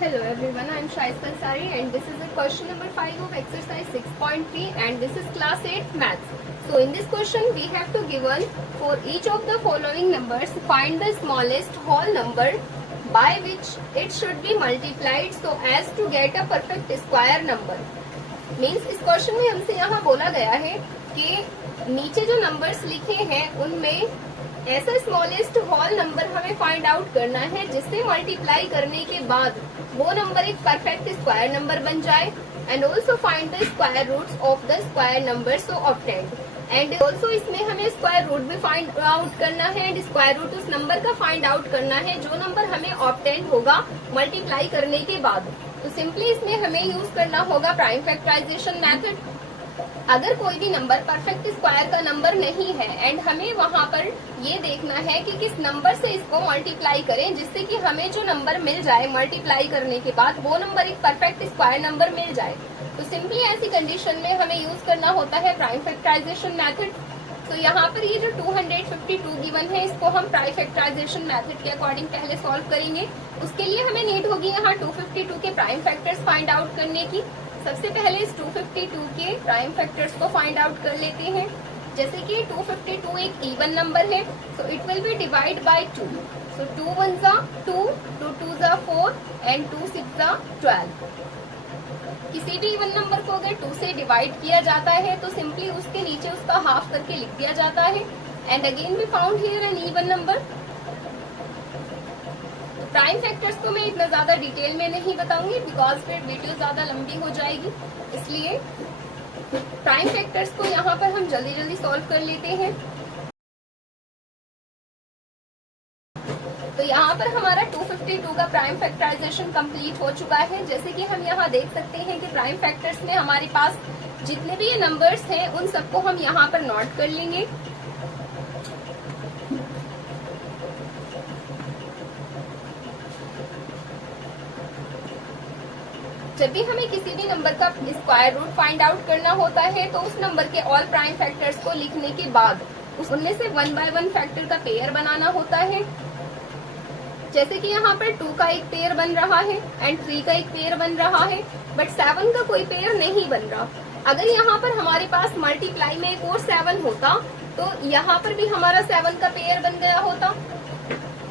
Hello everyone, I am Shaista Ansari and this is the question number 5 of exercise 6.3 and this is class 8 maths. So in this question we have to given for each of the following numbers find the smallest whole number by which it should be multiplied so as to get a perfect square number. Means इस question में हमसे यहाँ बोला गया है कि नीचे जो नंबर्स लिखे हैं उनमें ऐसा स्मॉलेस्ट होल नंबर हमें फाइंड आउट करना है जिससे मल्टीप्लाई करने के बाद वो नंबर एक परफेक्ट स्क्वायर नंबर बन जाए and also find the square roots of the square number so obtained and also इसमें हमें स्क्वायर रूट भी फाइंड आउट करना है एंड स्क्वायर रूट उस नंबर का फाइंड आउट करना है जो नंबर हमें ऑब्टेन होगा मल्टीप्लाई करने के बाद. तो सिंपली इसमें हमें यूज करना होगा प्राइम फैक्टराइजेशन मेथड. अगर कोई भी नंबर परफेक्ट स्क्वायर का नंबर नहीं है एंड हमें वहाँ पर ये देखना है कि किस नंबर से इसको मल्टीप्लाई करें जिससे कि हमें जो नंबर मिल जाए मल्टीप्लाई करने के बाद वो नंबर एक परफेक्ट स्क्वायर नंबर मिल जाए. तो सिंपली ऐसी कंडीशन में हमें यूज करना होता है प्राइम फैक्टराइजेशन मेथड. तो यहाँ पर ये जो 252 गिवन है इसको हम प्राइम फैक्टराइजेशन मेथड के अकॉर्डिंग पहले सॉल्व करेंगे. उसके लिए हमें नीड होगी यहाँ 252 के प्राइम फैक्टर्स फाइंड आउट करने की. सबसे पहले इस 252 के प्राइम फैक्टर्स को फाइंड आउट कर लेते हैं. जैसे कि 252 एक इवन नंबर है so it will be divide by 2. सो 2 1 जा 2, 2 2 जा 4 एंड 2 6 जा 12. किसी भी इवन नंबर को अगर 2 से डिवाइड किया जाता है तो सिंपली उसके नीचे उसका हाफ करके लिख दिया जाता है and again we found here an even number. Prime factors को मैं इतना ज्यादा डिटेल में नहीं बताऊंगी बिकॉज फिर वीडियो ज्यादा लंबी हो जाएगी, इसलिए प्राइम फैक्टर्स को यहाँ पर हम जल्दी जल्दी सॉल्व कर लेते हैं. तो यहाँ पर हमारा 252 का प्राइम फैक्टराइजेशन कंप्लीट हो चुका है. जैसे कि हम यहाँ देख सकते हैं कि प्राइम फैक्टर्स में हमारे पास जितने भी ये नंबर्स हैं उन सबको हम यहाँ पर नोट कर लेंगे. जब भी हमें किसी भी नंबर का स्क्वायर रूट फाइंड आउट करना होता है तो उस नंबर के ऑल प्राइम फैक्टर्स को लिखने के बाद उनमें से 1 बाय 1 फैक्टर का पेयर बनाना होता है. जैसे कि यहाँ पर 2 का एक पेयर बन रहा है एंड 3 का एक पेयर बन रहा है बट 7 का कोई पेयर नहीं बन रहा. अगर यहाँ पर हमारे पास मल्टीप्लाई में एक और 7 होता तो यहाँ पर भी हमारा 7 का पेयर बन गया होता.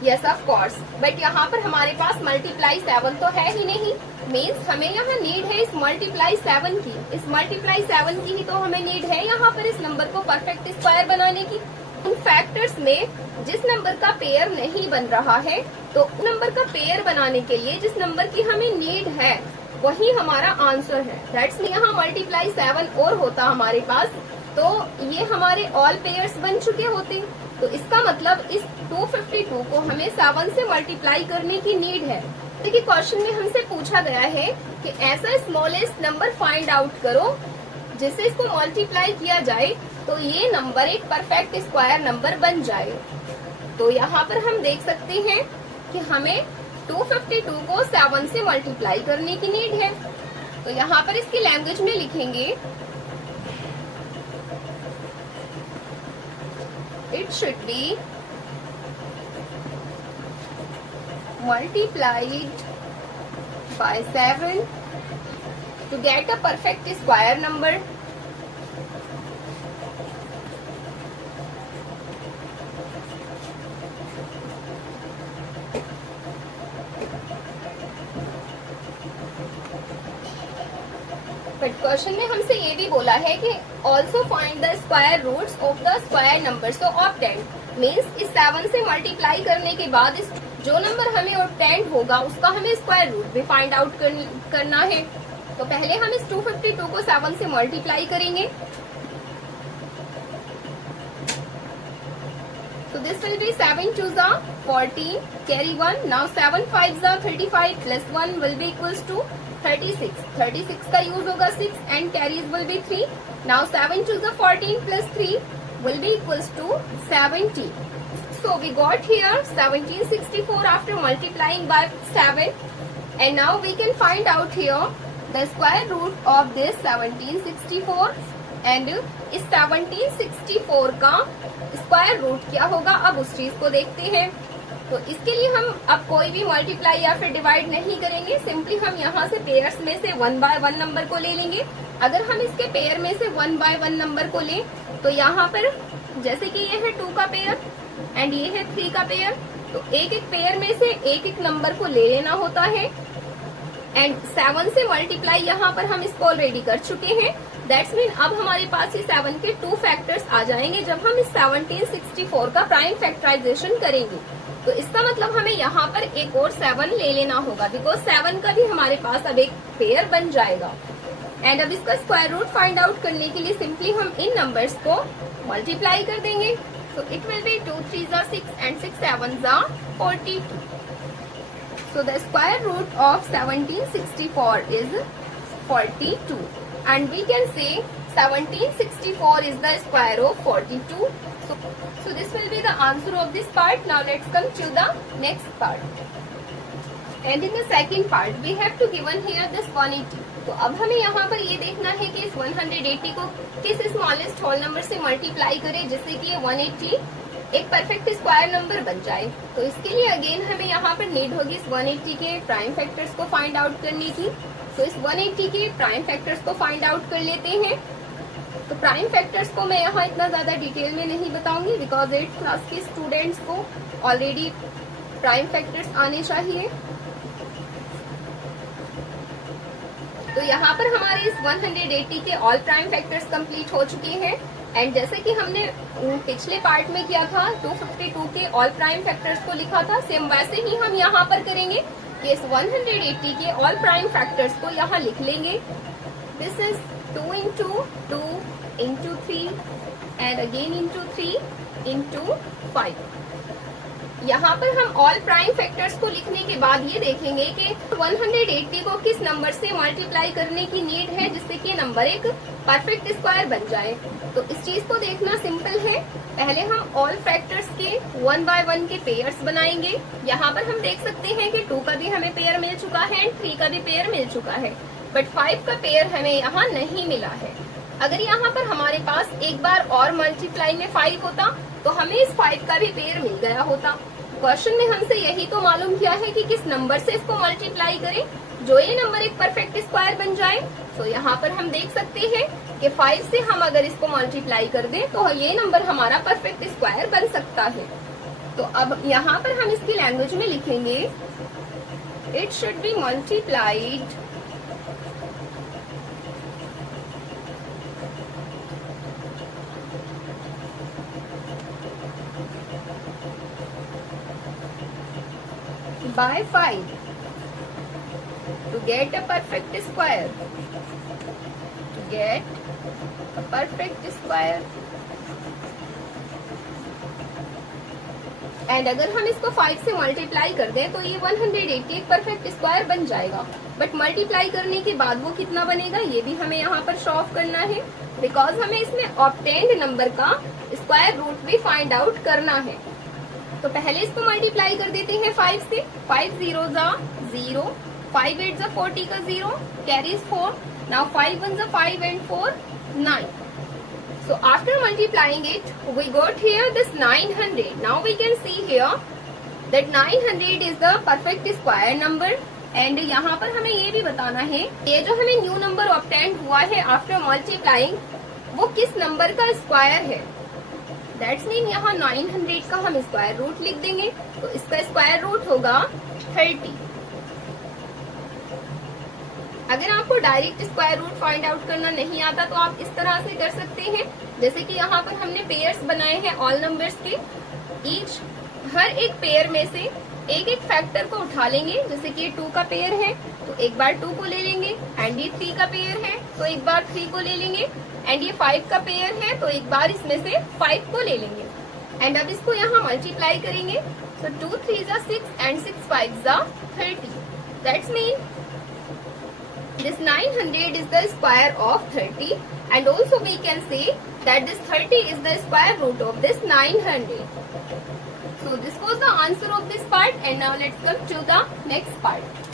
यस ऑफ कोर्स, बट यहाँ पर हमारे पास मल्टीप्लाई 7 तो है ही नहीं. मीन्स हमें यहाँ नीड है इस मल्टीप्लाई 7 की. इस मल्टीप्लाई 7 की ही तो हमें नीड है यहाँ पर इस नंबर को परफेक्ट स्क्वायर बनाने की. उन फैक्टर्स में जिस नंबर का पेयर नहीं बन रहा है तो उस नंबर का पेयर बनाने के लिए जिस नंबर की हमें नीड है वही हमारा आंसर है. दैट्स यहाँ मल्टीप्लाई 7 और होता हमारे पास तो ये हमारे ऑल पेयर्स बन चुके होते. तो इसका मतलब इस 252 को हमें 7 से मल्टीप्लाई करने की नीड है. देखिए क्वेश्चन में हमसे पूछा गया है कि ऐसा स्मॉलेस्ट नंबर फाइंड आउट करो जिससे इसको मल्टीप्लाई किया जाए तो ये नंबर एक परफेक्ट स्क्वायर नंबर बन जाए. तो यहाँ पर हम देख सकते हैं कि हमें 252 को 7 से मल्टीप्लाई करने की नीड है. तो यहाँ पर इसकी लैंग्वेज में लिखेंगे it should be multiplied by 7 to get a perfect square number. But question में हमसे ये भी बोला है कि also find the square roots of the square number so obtained. Means इस 7 से मल्टीप्लाई करने के बाद इस जो नंबर हमें ऑब्टेन्ड होगा उसका हमें स्क्वायर रूट भी फाइंड आउट करना है. तो पहले हम इस 252 को 7 से मल्टीप्लाई करेंगे. तो दिस विल बी 7 2 जा 14 कैरी 1. नाउ 7 5 जा 35 plus 1 will be equals to 36. 36 का यूज होगा 6 and carries will be 3. Now 7 2 जा 14 plus 3 will be equals to 70. So we got here 1764 after multiplying by 7 and now we can find out here the square root of this 1764 and इस 1764 का square root क्या होगा अब उस चीज को देखते हैं. तो इसके लिए हम अब कोई भी मल्टीप्लाई या फिर डिवाइड नहीं करेंगे, सिंपली हम यहाँ से पेयर्स में से 1 बाय 1 नंबर को ले लेंगे। अगर हम इसके पेयर में से 1 बाय 1 नंबर को लें तो यहाँ पर जैसे कि ये है 2 का पेयर एंड ये है 3 का पेयर, तो एक एक पेयर में से एक एक नंबर को ले लेना होता है। एंड 7 से मल्टीप्लाई यहाँ पर हम इसको ऑलरेडी कर चुके हैं। दैट्स मीन अब हमारे पास ये 7 के 2 फैक्टर्स आ जाएंगे जब हम इस 1764 का प्राइम फैक्टराइजेशन करेंगे। तो इसका मतलब हमें यहाँ पर एक और 7 ले लेना होगा, बिकॉज 7 का भी हमारे पास अब एक पेयर बन जाएगा। एंड अब इसका स्क्वायर रूट फाइंड आउट करने के लिए सिंपली हम इन नंबर्स को मल्टीप्लाई कर देंगे। So it will be 2 3 6 and 6 7 42। So the square root of 1764 is 42, and we can say 1764 is the square of 42. So this will be the answer of this part. Now let's come to the next part. And in the second part we have to given here this 180. तो अब हमें यहाँ पर ये देखना है कि इस 180 को किस स्मॉलेस्ट होल नंबर से मल्टीप्लाई करें जिससे कि ये 180 एक परफेक्ट स्क्वायर नंबर बन जाए। तो इसके लिए अगेन हमें यहाँ पर नीड होगी इस 180 के प्राइम फैक्टर्स को फाइंड आउट करने की। तो इस 180 के प्राइम फैक्टर्स को फाइंड आउट कर लेते हैं। तो प्राइम फैक्टर्स को मैं यहाँ इतना ज्यादा डिटेल में नहीं बताऊंगी, बिकॉज 8th क्लास के स्टूडेंट्स को ऑलरेडी प्राइम फैक्टर्स आने चाहिए। तो यहाँ पर हमारे इस 180 के ऑल प्राइम फैक्टर्स कंप्लीट हो चुके हैं। एंड जैसे कि हमने पिछले पार्ट में किया था 252 के ऑल प्राइम फैक्टर्स को लिखा था, सेम वैसे ही हम यहाँ पर करेंगे कि इस 180 के ऑल प्राइम फैक्टर्स को यहाँ लिख लेंगे। This is 2 into 2 into 3 and again into 3 into 5। यहाँ पर हम ऑल प्राइम फैक्टर्स को लिखने के बाद ये देखेंगे कि 180 को किस नंबर से मल्टीप्लाई करने की नीड है जिससे कि नंबर एक परफेक्ट स्क्वायर बन जाए। तो इस चीज को देखना सिंपल है। पहले हम ऑल फैक्टर्स के 1 बाय 1 के पेयर्स बनाएंगे। यहाँ पर हम देख सकते हैं कि 2 का भी हमें पेयर मिल चुका है एंड 3 का भी पेयर मिल चुका है, बट 5 का पेयर हमें यहाँ नहीं मिला है। अगर यहाँ पर हमारे पास एक बार और मल्टीप्लाई में 5 होता तो हमें इस 5 का भी पेयर मिल गया होता। क्वेश्चन में हमसे यही तो मालूम किया है कि किस नंबर से इसको मल्टीप्लाई करें जो ये नंबर एक परफेक्ट स्क्वायर बन जाए। तो यहाँ पर हम देख सकते हैं कि 5 से हम अगर इसको मल्टीप्लाई कर दें तो ये नंबर हमारा परफेक्ट स्क्वायर बन सकता है। तो अब यहाँ पर हम इसकी लैंग्वेज में लिखेंगे it should B multiplied by 5 to get a perfect square. To get a perfect square. And अगर हम इसको 5 से मल्टीप्लाई कर दें तो ये 180 एक परफेक्ट स्क्वायर बन जाएगा, बट मल्टीप्लाई करने के बाद वो कितना बनेगा ये भी हमें यहाँ पर शो ऑफ करना है, बिकॉज हमें इसमें ऑब्टेन्ड नंबर का स्क्वायर रूट भी फाइंड आउट करना है। तो पहले इसको मल्टीप्लाई कर देते हैं 5 से। 5 0 0, 5 8 40 का 0 carries 4। Now 5 1 5 and 4 9। So after multiplying it, we got here this 900. Now we can see here that 900 is the perfect square number. And यहाँ पर हमें ये भी बताना है ये जो हमें न्यू नंबर ऑब्टेन हुआ है आफ्टर मल्टीप्लाइंग वो किस नंबर का स्क्वायर है। दैट्स मीन यहाँ 900 का हम स्क्वायर रूट लिख देंगे। तो इसका स्क्वायर रूट होगा 30। अगर आपको direct square root find out करना नहीं आता तो आप इस तरह से कर सकते हैं, जैसे कि यहाँ पर हमने पेयर्स बनाए हैं ऑल नंबर्स के। ईच हर एक पेयर में से एक एक फैक्टर को उठा लेंगे। जैसे कि 2 का पेयर है तो एक बार 2 को ले लेंगे, एंड ये 3 का पेयर है तो एक बार 3 को ले लेंगे, एंड ये 5 का पेयर है तो एक बार इसमें से 5 को ले लेंगे। एंड अब इसको यहाँ मल्टीप्लाई करेंगे। सो 2 3 6 and 6 5 30। That's mean this 900 is the square of 30, and also we can say that this 30 is the square root of this 900. So this was the answer of this part, and now let's come to the next part.